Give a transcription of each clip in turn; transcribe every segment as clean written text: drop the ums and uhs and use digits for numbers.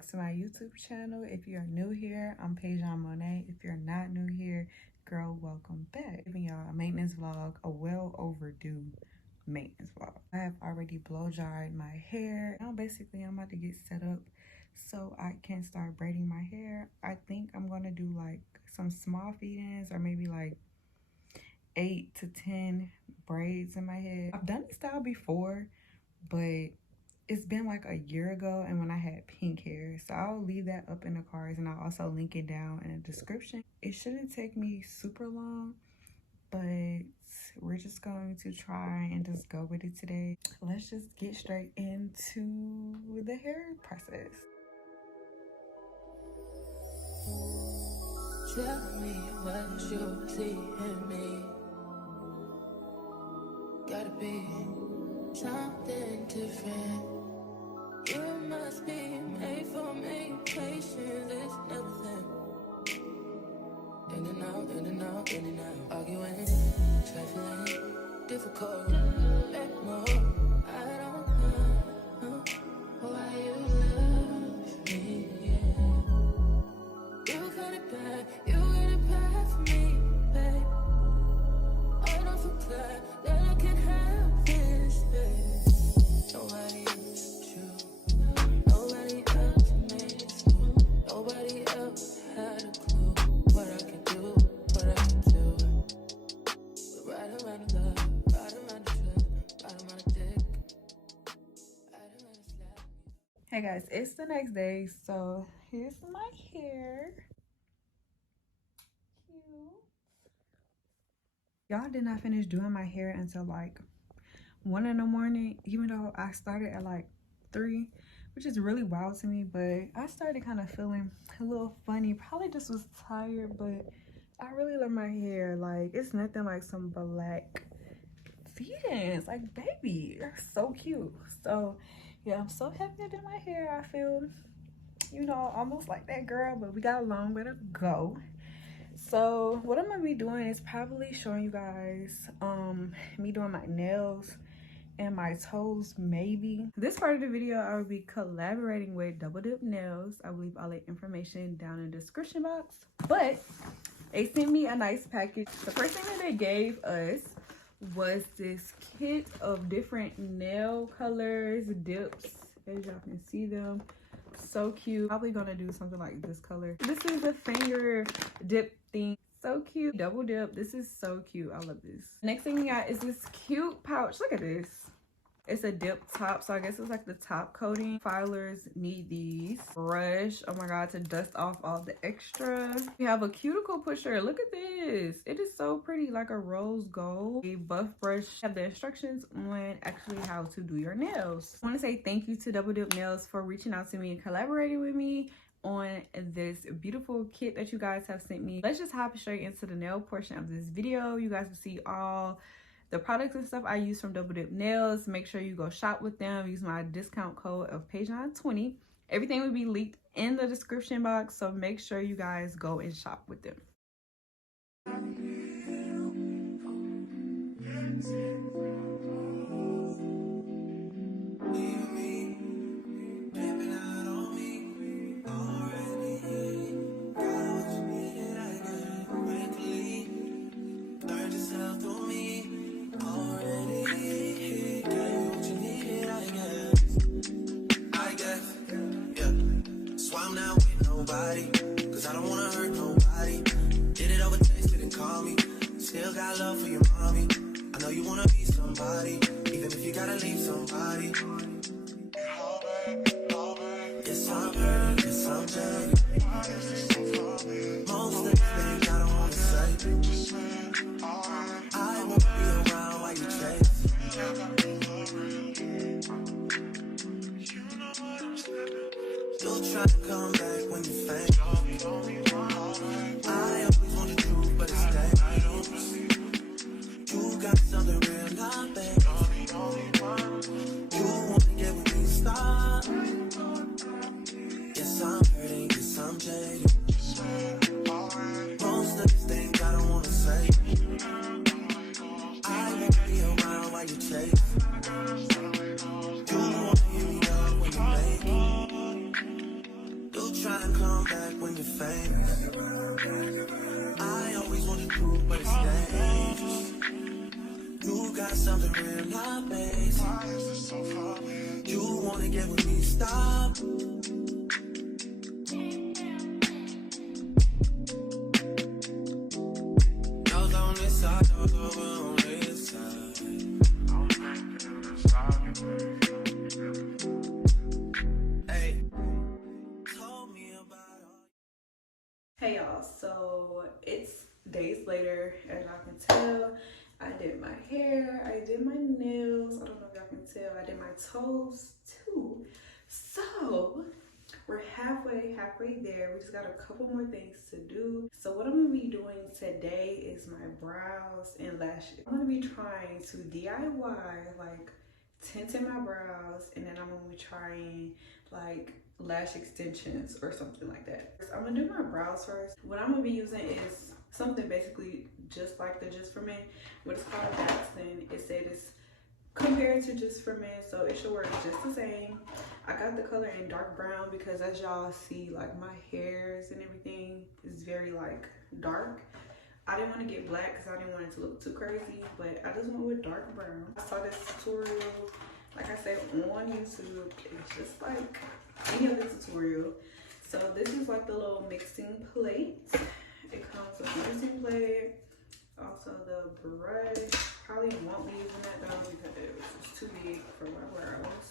back to my YouTube channel. If you're new here, I'm Payjan Monet. If you're not new here, girl, welcome back. Giving y'all a maintenance vlog, a well overdue maintenance vlog. I have already blow dried my hair. Now basically I'm about to get set up so I can start braiding my hair. I think I'm gonna do like some small feed-ins or maybe like 8 to 10 braids in my head. I've done this style before, but it's been like a year ago and when I had pink hair. So I'll leave that up in the cards and I'll also link it down in the description. It shouldn't take me super long, but we're just going to try and just go with it today. Let's just get straight into the hair process. Tell me what you see in me. Gotta be something different. You must be made for me. Patience is nothing. In and out, in and out, in and out. Arguing, trifling, difficult. Let more. I don't know why you love me. Yeah. You got it bad. You got it bad for me, babe. I don't feel glad that I can have this, babe. Nobody else you. Nobody else makes you. Nobody else had a clue what I could do, what I could do. We're right around the love, right around the trust, right around the dick, right around the slap. Hey guys, it's the next day, so here's my hair. Cute. Y'all did not finish doing my hair until like 1 in the morning, even though I started at like 3, which is really wild to me. But I started kind of feeling a little funny. Probably just was tired, but I really love my hair. Like, it's nothing like some black feed-ins. Like, baby, they're so cute. So yeah, I'm so happy I did my hair. I feel, you know, almost like that girl, but we got a long way to go. So what I'm gonna be doing is probably showing you guys me doing my nails and my toes, maybe. This part of the video I will be collaborating with Double Dip Nails. I will leave all the information down in the description box. But they sent me a nice package. The first thing that they gave us was this kit of different nail colors, dips, as y'all can see them. So cute. Probably gonna do something like this color. This is the finger dip thing. So cute. Double dip. This is so cute. I love this. Next thing we got is this cute pouch. Look at this. It's a dip top, so I guess it's like the top coating. Filers need these. Brush, oh my god, to dust off all the extra. We have a cuticle pusher. Look at this. It is so pretty, like a rose gold. A buff brush. Have the instructions on actually how to do your nails. I want to say thank you to Double Dip Nails for reaching out to me and collaborating with me on this beautiful kit that you guys have sent me. Let's just hop straight into the nail portion of this video. You guys will see all the products and stuff I use from Double Dip Nails. Make sure you go shop with them. Use my discount code of Payjan20. Everything will be linked in the description box, so make sure you guys go and shop with them. Cause I don't wanna hurt nobody. Did it over text, didn't call me. Still got love for your mommy. I know you wanna be somebody, even if you gotta leave somebody. Yes, I'm hurt, yes, I'm jaded. Most of the things I don't wanna say. I won't be around while you chase. You'll try to come back when you faint. I always want the truth, but it's dangerous. You got something real, not bad. You wanna get with me, stop. Yes, I'm hurting, yes, I'm jaded. Most of these things I don't wanna say. got something real, I base. Why is this so funny? You wanna get with me, stop. Those on this side, those over on this side. Hey, told me about all. Hey y'all, so it's days later. As y'all can tell, I did my hair, I did my nails. I don't know if y'all can tell, I did my toes too. So we're halfway there. We just got a couple more things to do. So what I'm gonna be doing today is my brows and lashes. I'm gonna be trying to DIY, like tinting my brows, and then I'm gonna be trying like lash extensions or something like that. I'm gonna do my brows first. What I'm gonna be using is something basically just like the Just For Men, but it's called Jackson. It said it's compared to Just For Men, so it should work just the same. I got the color in dark brown because as y'all see, like my hairs and everything is very like dark. I didn't want to get black because I didn't want it to look too crazy, but I just went with dark brown. I saw this tutorial, like I said, on YouTube. It's just like any other tutorial. So this is like the little mixing plate. It comes with the mixing plate, also the brush. Probably won't be using that though because it was too big for my brows.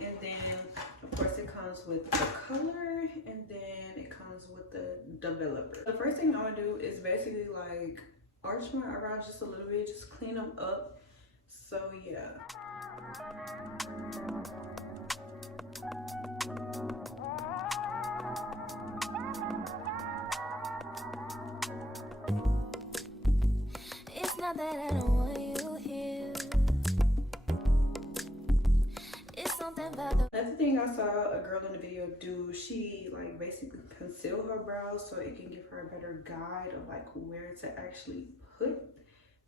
And then of course it comes with the color, and then it comes with the developer. The first thing I'm gonna do is basically like arch my eyebrows just a little bit, just clean them up. So yeah. It's not that I don't want you here. It's something about the Another thing I saw a girl in the video do, she like basically conceal her brows so it can give her a better guide of like where to actually put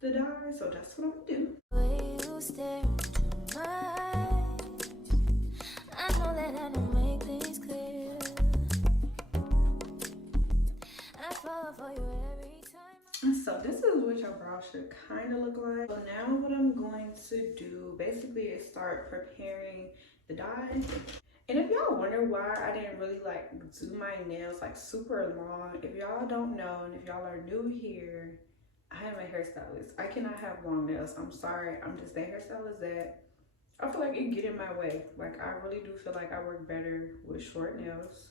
the dye. So that's what I'm gonna do. way you stare into my eyes. I know that I don't make things clear. I fall for you every time. So this is what your brows should kind of look like. So now what I'm going to do basically is start preparing the dye. And if y'all wonder why I didn't really like do my nails like super long, if y'all don't know and if y'all are new here, I am a hairstylist. I cannot have long nails. I'm sorry. I'm just that hairstylist that I feel like it get in my way. Like I really do feel like I work better with short nails.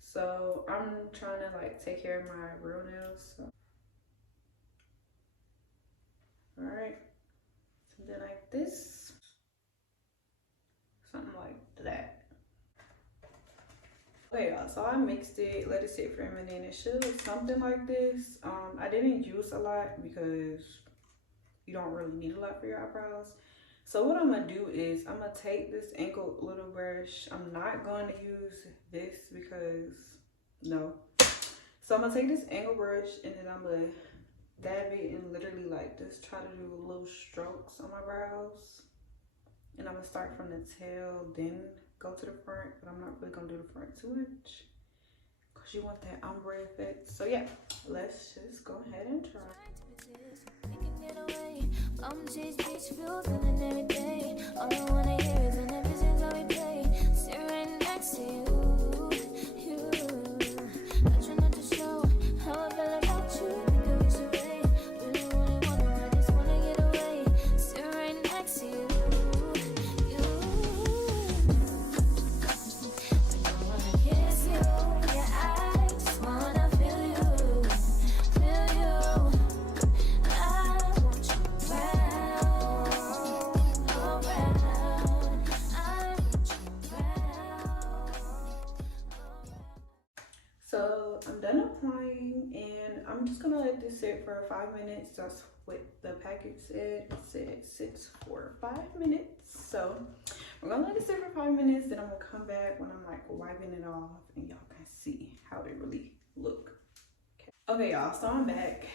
So I'm trying to like take care of my real nails. So. All right. Something like this. Something like that. Okay, y'all, so I mixed it, let it sit for a minute, and it should look something like this. I didn't use a lot because you don't really need a lot for your eyebrows. So what I'm gonna do is I'm gonna take this ankle little brush. I'm not going to use this because no. So I'm gonna take this angle brush and then I'm gonna dab it and literally like just try to do little strokes on my brows. And I'm gonna start from the tail, then go to the front, but I'm not really gonna do the front too much because you want that ombre effect. So yeah, let's just go ahead and try. We can get away. Come chase beach views and every day. All I wanna hear is an visions that we play. Sit right next to you. I try not to show how I feel about you. Because you're right. Really wanna, I just wanna get away. Sit right next to you. I don't wanna kiss you. Yeah, I just wanna feel you. Feel you. I want you around. I want you around. So I'm done applying and I'm just gonna let this sit for 5 minutes. That's what the package said. It said it sits for 5 minutes. So we're gonna let it sit for 5 minutes, then I'm gonna come back when I'm like wiping it off and y'all can see how it really look. Okay y'all, so I'm back.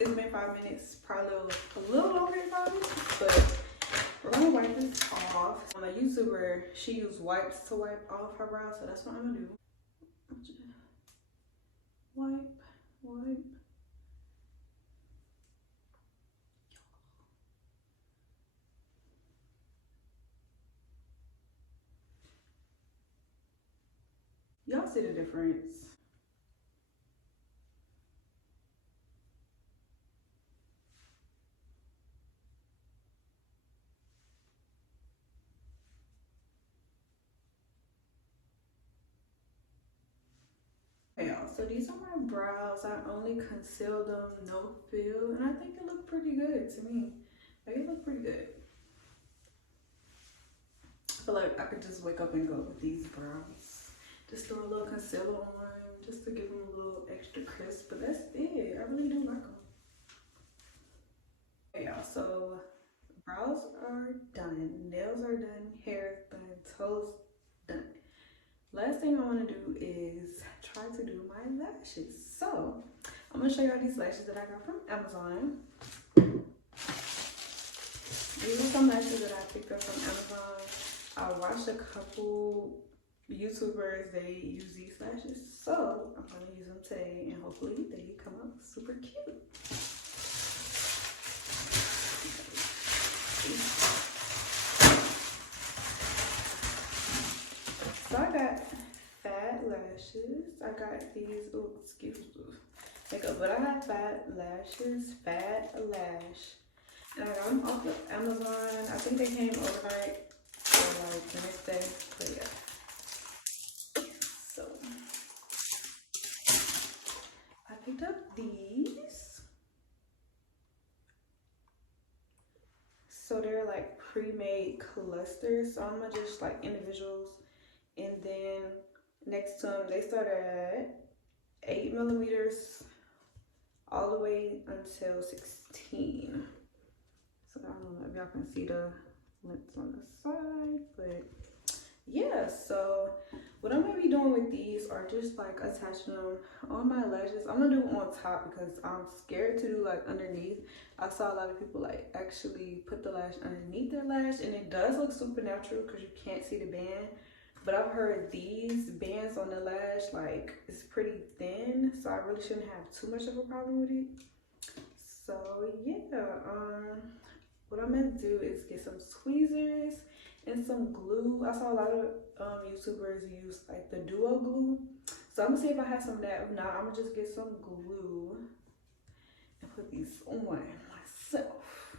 It's been 5 minutes, probably a little longer than 5 minutes, but we're gonna wipe this off. I'm a YouTuber, she used wipes to wipe off her brows, so that's what I'm gonna do. Wipe. Y'all see the difference? Okay, y'all, so these are my brows. I only concealed them, no fill, and I think they look pretty good to me. They look pretty good. I feel like I could just wake up and go with these brows. Just throw a little concealer on, just to give them a little extra crisp, but that's it. I really do like them. Okay, y'all, so brows are done, nails are done, hair done, toes done. Last thing I want to do is try to do my lashes. So I'm gonna show y'all these lashes that I got from Amazon. These are some lashes that I picked up from Amazon. I watched a couple YouTubers, they use these lashes, so I'm gonna use them today and hopefully they come out super cute. So I got fat lashes. I got these, oh, excuse me, makeup, but I got fat lashes, fat lash. And I got them off of Amazon. I think they came overnight or like the next day, but yeah. So I picked up these. So they're like pre-made clusters. So I'm gonna just like individuals. And then next to them, they start at 8 millimeters all the way until 16. So I don't know if y'all can see the lengths on the side, but yeah. So what I'm gonna be doing with these are just like attaching them on my lashes. I'm gonna do on top because I'm scared to do like underneath. I saw a lot of people like actually put the lash underneath their lash, and it does look super natural because you can't see the band. But I've heard these bands on the lash, like, it's pretty thin, so I really shouldn't have too much of a problem with it. So yeah, what I'm gonna do is get some tweezers and some glue. I saw a lot of YouTubers use like the duo glue, so I'm gonna see if I have some of that. If not, I'm gonna just get some glue and put these on myself.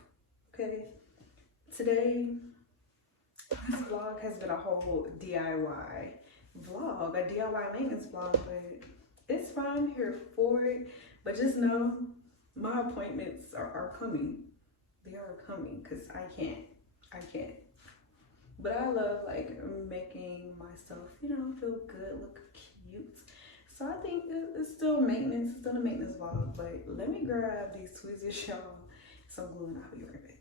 Okay, today this vlog has been a whole DIY vlog, a DIY maintenance vlog, but it's fine. I'm here for it. But just know my appointments are coming. They are coming because I can't. But I love like making myself, you know, feel good, look cute. So I think it's still maintenance, it's still a maintenance vlog. But let me grab these tweezers, y'all, some glue, and I'll be right back.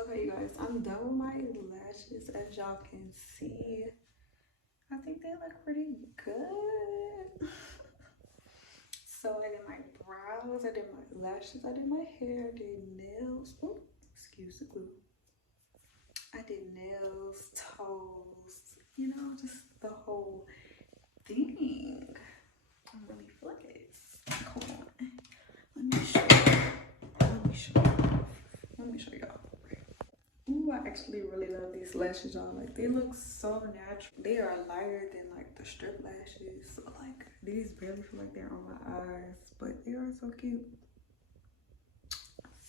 Okay, you guys, I'm done with my lashes. As y'all can see, I think they look pretty good. So I did my brows, I did my lashes, I did my hair, I did nails. Oh, excuse the glue. I did nails, toes, you know, just the whole thing. I'm really flexed. Hold on. Let me show you. Let me show y'all. Ooh, I actually really love these lashes, y'all. Like, they look so natural. They are lighter than like the strip lashes. So like, these barely feel like they're on my eyes, but they are so cute.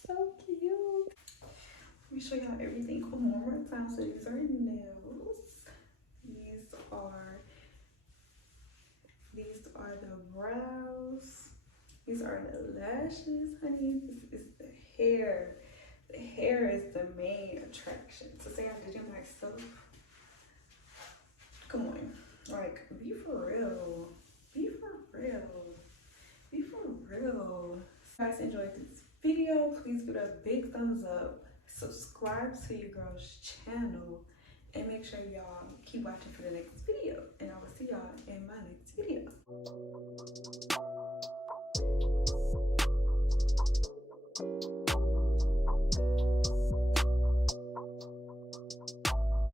So cute. Let me show y'all everything one more time. So these are nails. These are the brows. These are the lashes, honey. This is the hair. The hair is the main attraction. So say I did it myself, Like, be for real. Be for real. Be for real. If you guys enjoyed this video, please give it a big thumbs up. Subscribe to your girl's channel. And make sure y'all keep watching for the next video. And I will see y'all in my next video.